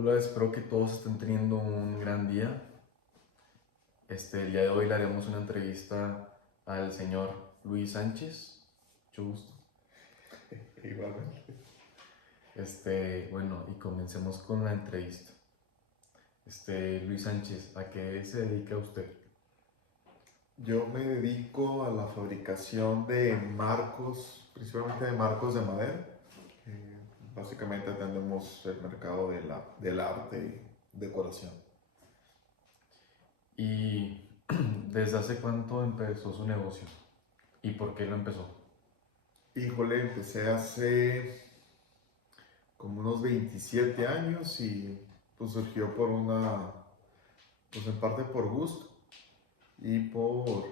Hola, espero que todos estén teniendo un gran día. El día de hoy le haremos una entrevista al señor Luis Sánchez. Mucho gusto. Igualmente. Bueno, y comencemos con la entrevista. Luis Sánchez, ¿a qué se dedica usted? Yo me dedico a la fabricación de marcos, principalmente de marcos de madera. Eh, Básicamente atendemos el mercado del arte y decoración. ¿Y desde hace cuánto empezó su negocio? ¿Y por qué lo empezó? Híjole, empecé hace como unos 27 años y pues surgió pues en parte por gusto y por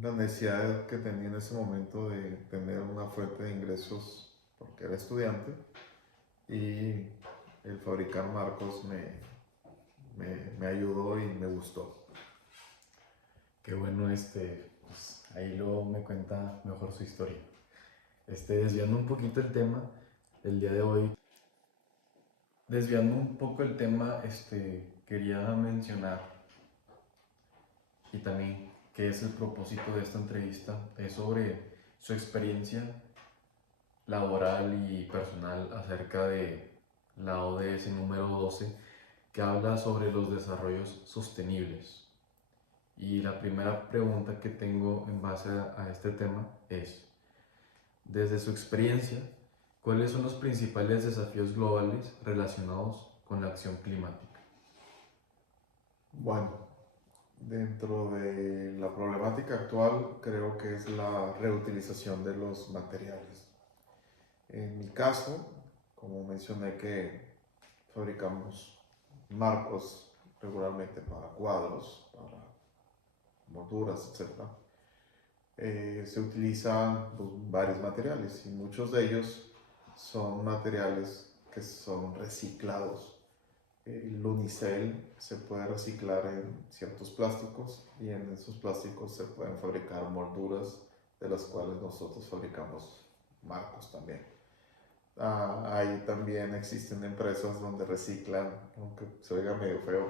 la necesidad que tenía en ese momento de tener una fuente de ingresos porque era estudiante. Y el fabricar marcos me ayudó y me gustó. Qué bueno, pues ahí luego me cuenta mejor su historia. Desviando un poquito el tema del día de hoy, desviando un poco el tema, quería mencionar y también qué es el propósito de esta entrevista, es sobre su experiencia laboral y personal acerca de la ODS número 12, que habla sobre los desarrollos sostenibles. Y la primera pregunta que tengo en base a este tema es, desde su experiencia, ¿cuáles son los principales desafíos globales relacionados con la acción climática? Bueno, dentro de la problemática actual creo que es la reutilización de los materiales. En mi caso, como mencioné que fabricamos marcos regularmente para cuadros, para molduras, etc. Se utilizan pues, varios materiales y muchos de ellos son materiales que son reciclados. El unicel se puede reciclar en ciertos plásticos y en esos plásticos se pueden fabricar molduras de las cuales nosotros fabricamos marcos también. Ahí también existen empresas donde reciclan, aunque se oiga medio feo,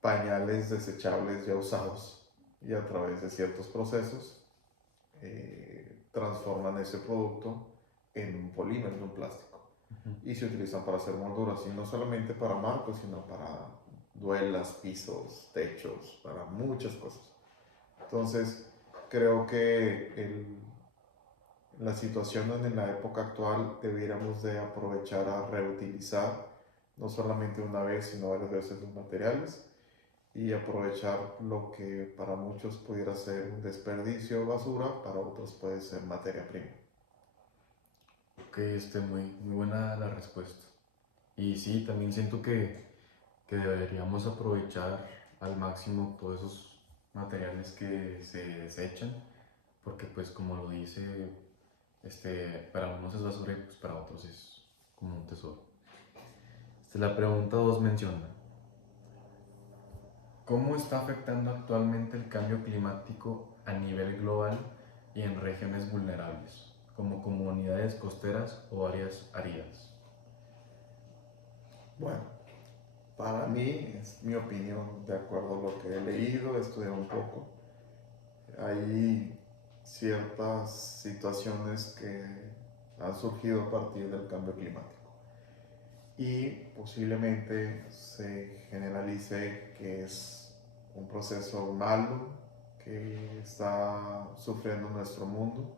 pañales desechables ya usados y a través de ciertos procesos transforman ese producto en un polímero, en un plástico. Y se utilizan para hacer molduras, y no solamente para marcos, sino para duelas, pisos, techos, para muchas cosas. Entonces, creo que la situación en la época actual debiéramos de aprovechar a reutilizar no solamente una vez, sino varias veces los materiales y aprovechar lo que para muchos pudiera ser un desperdicio o basura, para otros puede ser materia prima. Ok, muy buena la respuesta. Y sí, también siento que deberíamos aprovechar al máximo todos esos materiales que se desechan, porque pues como lo dice, para unos es basura y pues para otros es como un tesoro. La pregunta 2 menciona, ¿cómo está afectando actualmente el cambio climático a nivel global y en regiones vulnerables, como comunidades costeras o áreas áridas? Bueno, para mí, es mi opinión, de acuerdo a lo que he leído, he estudiado un poco. Hay ciertas situaciones que han surgido a partir del cambio climático y posiblemente se generalice que es un proceso malo que está sufriendo nuestro mundo,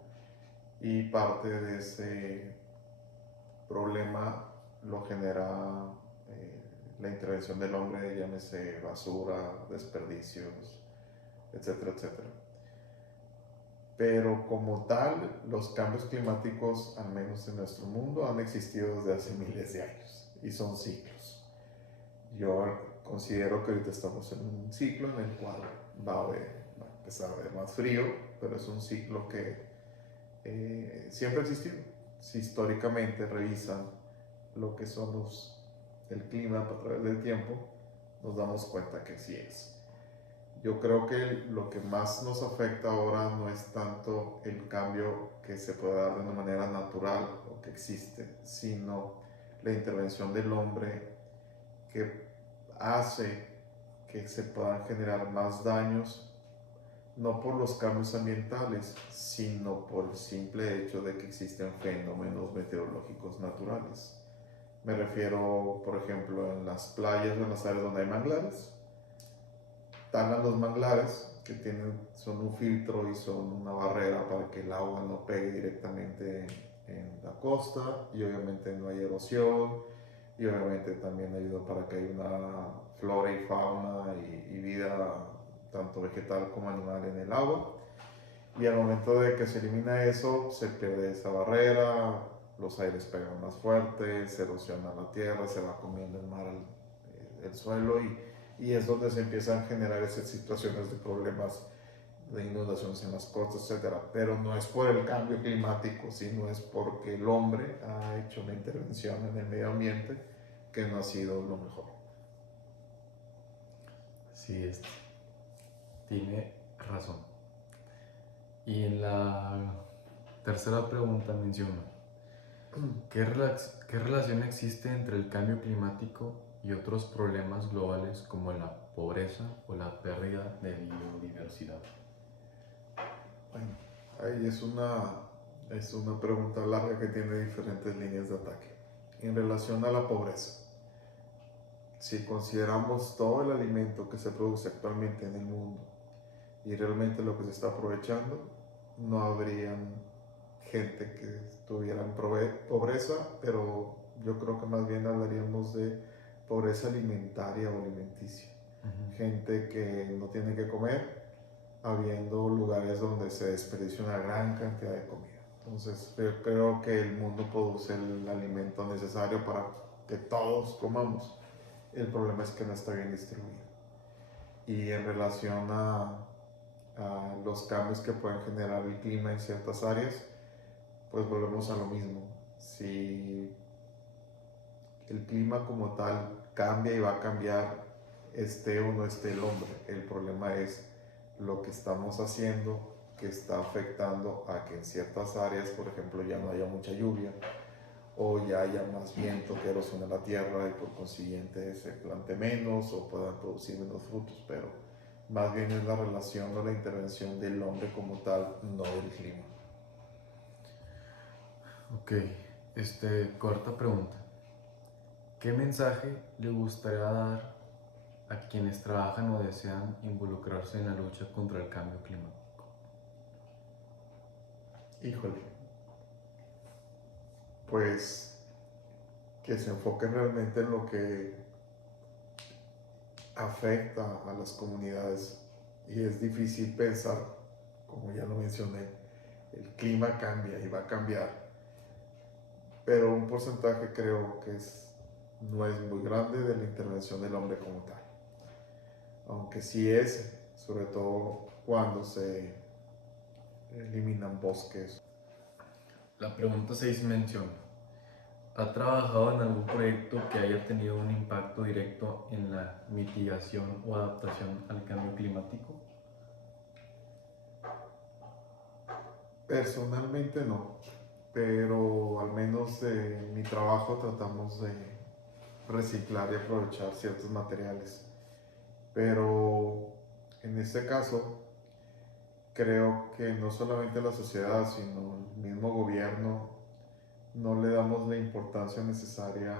y parte de ese problema lo genera la intervención del hombre, llámese basura, desperdicios, etcétera, etcétera. Pero como tal, los cambios climáticos, al menos en nuestro mundo, han existido desde hace miles de años y son ciclos. Yo considero que ahorita estamos en un ciclo en el cual va a empezar a haber más frío, pero es un ciclo que siempre ha existido. Si históricamente revisan lo que son el clima a través del tiempo, nos damos cuenta que sí es. Yo creo que lo que más nos afecta ahora no es tanto el cambio que se puede dar de una manera natural o que existe, sino la intervención del hombre que hace que se puedan generar más daños, no por los cambios ambientales, sino por el simple hecho de que existen fenómenos meteorológicos naturales. Me refiero, por ejemplo, en las playas o en las áreas donde hay manglares. Talan los manglares, que son un filtro y son una barrera para que el agua no pegue directamente en la costa, y obviamente no hay erosión, y obviamente también ayuda para que haya una flora y fauna y vida tanto vegetal como animal en el agua. Y al momento de que se elimina eso, se pierde esa barrera, los aires pegan más fuerte, se erosiona la tierra, se va comiendo el mar el suelo, y es donde se empiezan a generar esas situaciones de problemas de inundaciones en las costas, etc. Pero no es por el cambio climático, sino es porque el hombre ha hecho una intervención en el medio ambiente que no ha sido lo mejor. Sí, tiene razón. Y en la tercera pregunta menciona, ¿qué relación existe entre el cambio climático y otros problemas globales como la pobreza o la pérdida de biodiversidad? Bueno, ahí es una pregunta larga que tiene diferentes líneas de ataque. En relación a la pobreza, si consideramos todo el alimento que se produce actualmente en el mundo y realmente lo que se está aprovechando, no habrían gente que estuviera en pobreza, pero yo creo que más bien hablaríamos de pobreza alimentaria o alimenticia. Gente que no tiene que comer, habiendo lugares donde se desperdicia una gran cantidad de comida. Entonces, yo creo que el mundo produce el alimento necesario para que todos comamos. El problema es que no está bien distribuido. Y en relación a los cambios que pueden generar el clima en ciertas áreas, pues volvemos a lo mismo. Si el clima como tal cambia y va a cambiar, esté o no esté el hombre, el problema es lo que estamos haciendo que está afectando a que en ciertas áreas, por ejemplo, ya no haya mucha lluvia o ya haya más viento que erosione la tierra y por consiguiente se plante menos o puedan producir menos frutos, pero más bien es la relación o la intervención del hombre como tal, no del clima. Ok, cuarta pregunta. ¿Qué mensaje le gustaría dar a quienes trabajan o desean involucrarse en la lucha contra el cambio climático? Híjole, pues que se enfoquen realmente en lo que afecta a las comunidades, y es difícil pensar, como ya lo mencioné, el clima cambia y va a cambiar, pero un porcentaje creo que no es muy grande de la intervención del hombre como tal, aunque sí es, sobre todo cuando se eliminan bosques. La pregunta 6 menciona, ¿ha trabajado en algún proyecto que haya tenido un impacto directo en la mitigación o adaptación al cambio climático? Personalmente no, pero al menos en mi trabajo tratamos de reciclar y aprovechar ciertos materiales. Pero en este caso, creo que no solamente la sociedad, sino el mismo gobierno, no le damos la importancia necesaria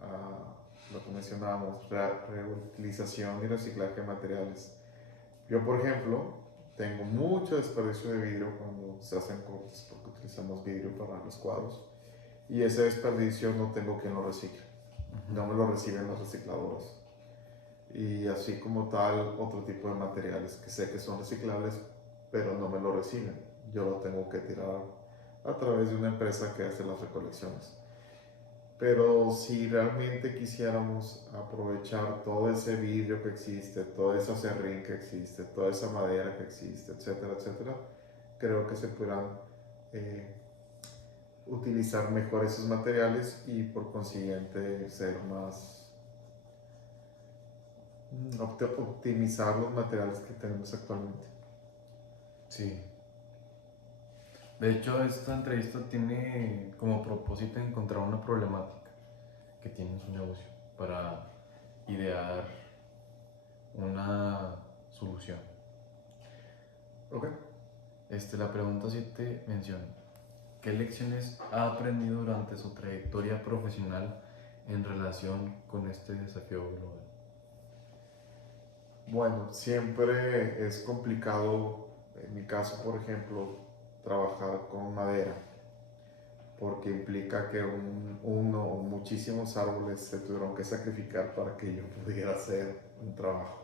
a lo que mencionábamos, reutilización y reciclaje de materiales. Yo, por ejemplo, tengo mucho desperdicio de vidrio cuando se hacen cortes, porque utilizamos vidrio para los cuadros, y ese desperdicio no tengo quien lo recicle, no me lo reciben los recicladores. Y así como tal, otro tipo de materiales que sé que son reciclables, pero no me lo reciben. Yo lo tengo que tirar a través de una empresa que hace las recolecciones. Pero si realmente quisiéramos aprovechar todo ese vidrio que existe, todo ese acerrín que existe, toda esa madera que existe, etcétera, etcétera, creo que se pudieran utilizar mejor esos materiales y por consiguiente ser más optimizar los materiales que tenemos actualmente. Sí. De hecho, esta entrevista tiene como propósito encontrar una problemática que tienen su negocio para idear una solución. Ok. La pregunta 7 menciona, ¿qué lecciones ha aprendido durante su trayectoria profesional en relación con este desafío global? Bueno, siempre es complicado, en mi caso, por ejemplo, trabajar con madera, porque implica que uno o muchísimos árboles se tuvieron que sacrificar para que yo pudiera hacer un trabajo.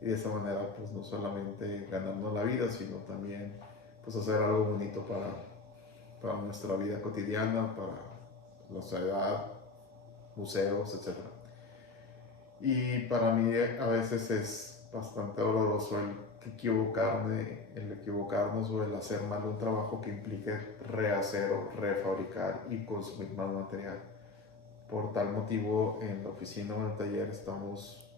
Y de esa manera, pues no solamente ganarnos la vida, sino también pues hacer algo bonito para nuestra vida cotidiana, para la sociedad, museos, etcétera. Y para mí a veces es bastante doloroso el equivocarnos o el hacer mal un trabajo que implique rehacer o refabricar y consumir más material. Por tal motivo, en la oficina o en el taller estamos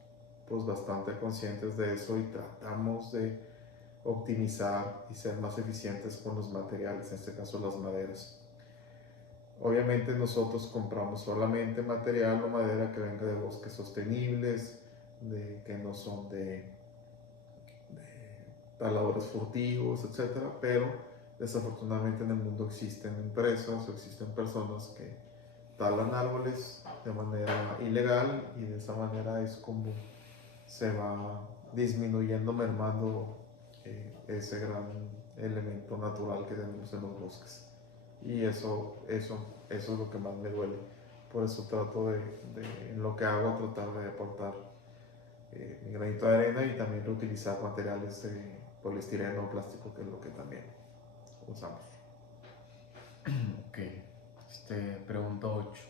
pues bastante conscientes de eso y tratamos de optimizar y ser más eficientes con los materiales, en este caso las maderas. Obviamente nosotros compramos solamente material o madera que venga de bosques sostenibles, que no son de taladores furtivos, etcétera, pero desafortunadamente en el mundo existen empresas o existen personas que talan árboles de manera ilegal y de esa manera es como se va disminuyendo, mermando ese gran elemento natural que tenemos en los bosques. Y eso es lo que más me duele. Por eso trato en lo que hago, tratar de aportar mi granito de arena y también reutilizar materiales de poliestireno o plástico, que es lo que también usamos. Ok, pregunta 8.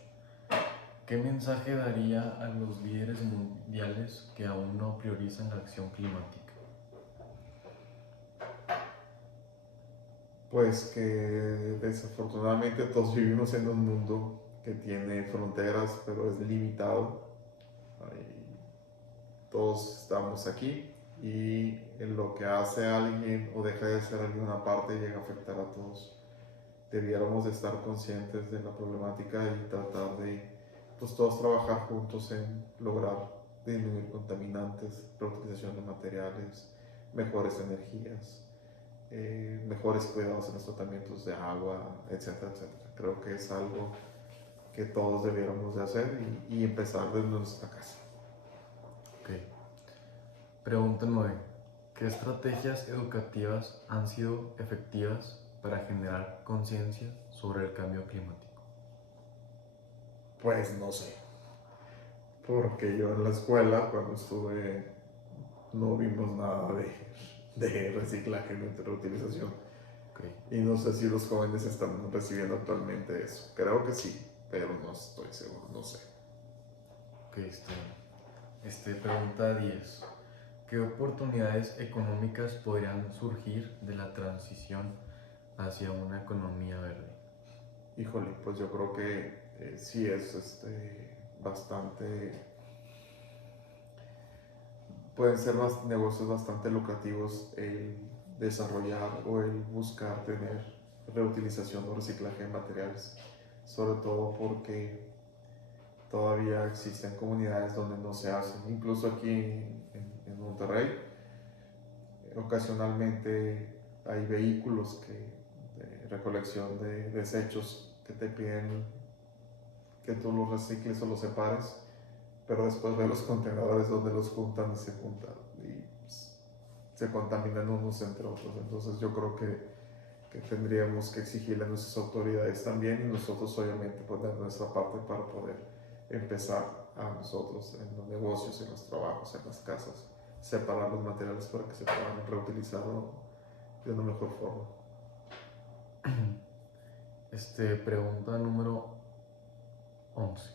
¿Qué mensaje daría a los líderes mundiales que aún no priorizan la acción climática? Pues que desafortunadamente todos vivimos en un mundo que tiene fronteras, pero es limitado. Todos estamos aquí y en lo que hace alguien o deja de ser alguien una parte llega a afectar a todos. Debiéramos de estar conscientes de la problemática y tratar de pues todos trabajar juntos en lograr disminuir contaminantes, reutilización de materiales, mejores energías, mejores cuidados en los tratamientos de agua, etcétera, etcétera. Creo que es algo que todos debiéramos de hacer y empezar desde nuestra casa. Ok. Pregunta 9. ¿Qué estrategias educativas han sido efectivas para generar conciencia sobre el cambio climático? Pues no sé, porque yo en la escuela cuando estuve no vimos nada de reciclaje ni de reutilización. Okay. Y no sé si los jóvenes están recibiendo actualmente eso. Creo que sí, pero no estoy seguro, no sé. Ok, pregunta 10. ¿Qué oportunidades económicas podrían surgir de la transición hacia una economía verde? Híjole, pues yo creo que sí es bastante. Pueden ser negocios bastante lucrativos el desarrollar o el buscar tener reutilización o reciclaje de materiales, sobre todo porque todavía existen comunidades donde no se hacen. Incluso aquí en Monterrey, ocasionalmente hay vehículos de recolección de desechos que te piden que tú los recicles o los separes, pero después ve los contenedores donde los juntan y se juntan y pues, se contaminan unos entre otros. Entonces yo creo que tendríamos que exigirle a nuestras autoridades también y nosotros obviamente poner nuestra parte para poder empezar a nosotros en los negocios, en los trabajos, en las casas, separar los materiales para que se puedan reutilizar de una mejor forma. Pregunta número 11.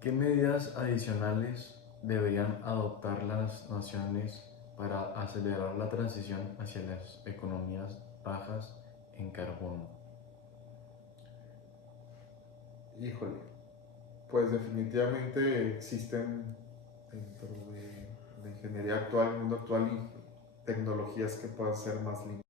¿Qué medidas adicionales deberían adoptar las naciones para acelerar la transición hacia las economías bajas en carbono? Híjole, pues definitivamente existen dentro de la ingeniería actual, el mundo actual, tecnologías que puedan ser más limpias.